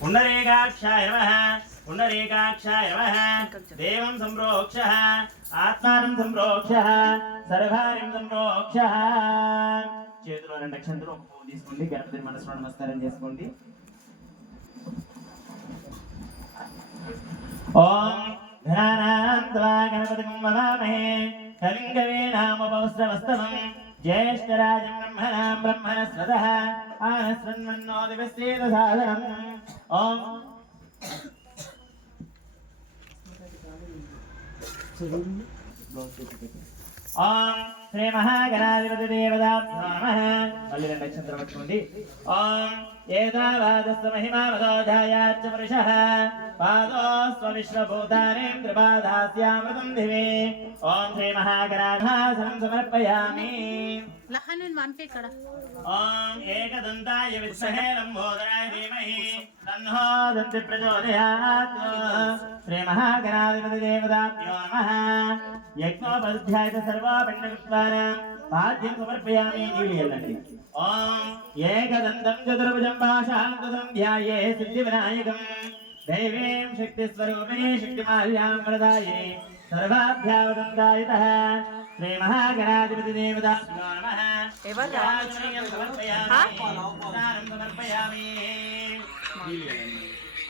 पुण्डरीकाक्षाय नमः पुण्डरीकाक्षाय नमः देवं संप्रोक्षः आत्मानं संप्रोक्षः सर्वहारिं संप्रोक्षः చేతులు రెండు అక్షంతలు ఒక పువ్వు తీసుకోండి గణపతి మనసులో నమస్కారం చేసుకోండి ఓం ఘనానాంత్వా గణపతిం వవామహే కవిం కవీనాముపవస్త్రవస్తవం జ్యేష్ఠరాజం బ్రహ్మణాం బ్రహ్మణస్పదః ఆనస్వన్మన్నోదివస్యేద సాదరం ఓం ఓం శ్రీ మహాగణాధిపతి దేవతాభ్యో నమః మళ్ళీ రెండు అక్షంతలు పట్టుకోండి ఓం ఏతావాదస్వ మహిమావదోధాయాచ్చ పురుషః పాదోస్వ విశ్వభూతానేంద్రపాదాస్యామృతం దివే ఓం శ్రీ మహాగణాధిపతిం సమర్పయామి లహనన్ వాన్పే కడ ఓం ఏకదంతాయ విద్మహే లంబోదరాయ ధీమహి తన్నో దంతి ప్రచోదయాత్ శ్రీ మహాగణాధిపతి దేవతాభ్యో నమః యజ్ఞోపధ్యాయత సర్వాపండవిశ్వానాం పాద్యం సమర్పయామి నీళ్ళండి ఓం ఏకదంతం చతుర్భుజం భాషాంతం ధ్యాయే సిద్ధివినాయకం దైవీం శక్తిస్వరూపిణీ శక్తిమాల్యాం వరదాయే సర్వాభ్యావదంతాయతః శ్రీ మహాగణాధిపతి దేవతాభ్యో నమః సమర్పయామి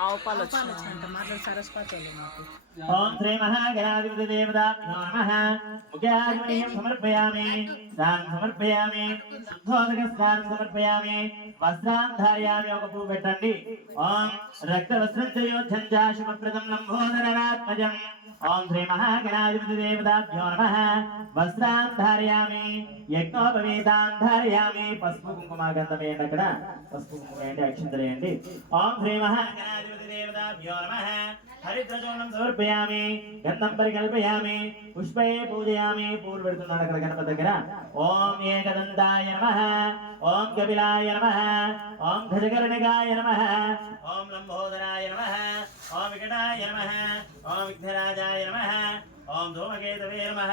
ఆవుపాలు వచ్చినట్టు మాట్లాడు సరస్వతి ఓం శ్రీ మహాగణాధిపతి దేవతాభ్యో నమః ముఖ్యాగ్నియం సమర్పయామి దానం సమర్పయామి శుద్ధోదక స్నానం సమర్పయామి వస్త్రాన్ ధారయామి ఒక పువ్వు పెట్టండి ఓం రక్త వస్త్రం చయోధ్యం చాశుమప్రదం లంబోదరాత్మజం ఓం శ్రీ మహాగణాధిపతి దేవతాభ్యో నమః వస్త్రాన్ ధారయామి యజ్ఞోపవీతాన్ ధారయామి పసుపు కుంకుమ గంధం వేయండి అక్కడ పసుపు కుంకుమ వేయండి అక్షంతలు వేయండి ఓం శ్రీ మహాగణాధిపతి దేవతాభ్యో నమః హరిద్రచూర్ణం సమర్పయామి గంధం పరికల్పయామి పుష్పే పూజయామి పూలు పెడుతున్నాడు అక్కడ గణపతి దగ్గర ఓం ఏకదంతాయ నమః ఓం కపిలాయ నమః ఓం గజకర్ణికాయ నమః ఓం లంబోదరాయ నమః ఓం వికటాయ నమః ఓం విఘ్నరాజాయ నమః ఓం ధూమకేతవే నమః